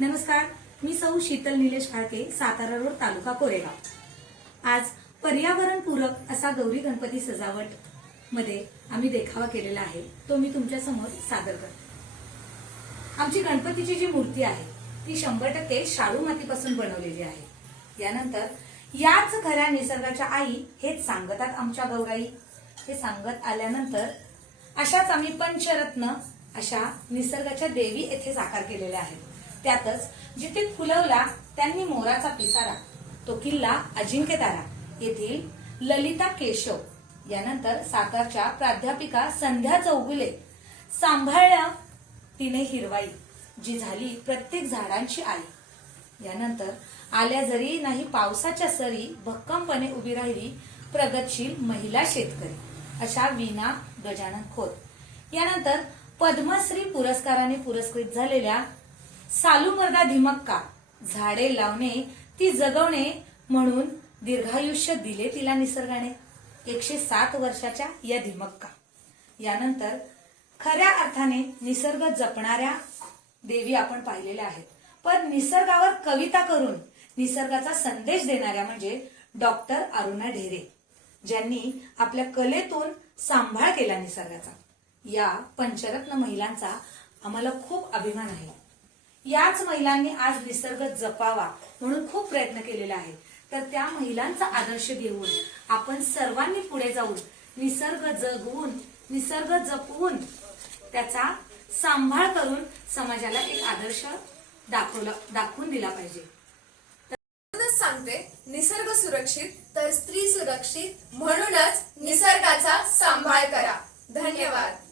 नमस्कार मी सौ शीतल निलेश फाळके सातारा रोड तालुका कोरेगाव. आज पर्यावरणपूरक असा गौरी गणपती सजावटमध्ये आम्ही देखावा केलेला आहे तो मी तुमच्यासमोर सादर करते. आमची गणपतीची जी मूर्ती आहे ती शंभर टक्के शाळू मातीपासून बनवलेली आहे. यानंतर याच खऱ्या निसर्गाच्या आई हेच सांगतात आमच्या गौराई. हे सांगत आल्यानंतर अशाच आम्ही पंचरत्न अशा निसर्गाच्या देवी येथे साकार केलेल्या आहेत. त्यातच जिथे फुलवला त्यांनी मोराचा पिसारा. तो किल्ला अजिंक्यतारा येथील ललिता केशव यानंतर सातारच्या प्राध्यापिका संध्या चौगुले सांभाळल्या तिने हिरवाई जी झाली प्रत्येक झाडांची आई. यानंतर आल्या जरी नाही पावसाच्या सरी भक्कमपणे उभी राहिली प्रगतशील महिला शेतकरी अशा वीणा गजानन खोत. यानंतर पद्मश्री पुरस्काराने पुरस्कृत झालेल्या सालूमर्दा धिमक्का झाडे लावणे ती जगवणे म्हणून दीर्घायुष्य दिले तिला निसर्गाने. एकशे सात वर्षाच्या या धिमक्का यानंतर खऱ्या अर्थाने निसर्ग जपणाऱ्या देवी आपण पाहिलेल्या आहेत. पण निसर्गावर कविता करून निसर्गाचा संदेश देणाऱ्या म्हणजे डॉक्टर अरुणा ढेरे ज्यांनी आपल्या कलेतून सांभाळ केला निसर्गाचा. या पंचरत्न महिलांचा आम्हाला खूप अभिमान आहे. याच महिलांनी आज निसर्ग जपावा म्हणून खूप प्रयत्न केलेला आहे. तर त्या महिलांचा आदर्श घेऊन आपण सर्वांनी पुढे जाऊन निसर्ग जगवून निसर्ग जपवून त्याचा सांभाळ करून समाजाला एक आदर्श दाखवला दाखवून दिला पाहिजे. सांगते निसर्ग सुरक्षित तर स्त्री सुरक्षित म्हणूनच निसर्गाचा सांभाळ करा. धन्यवाद.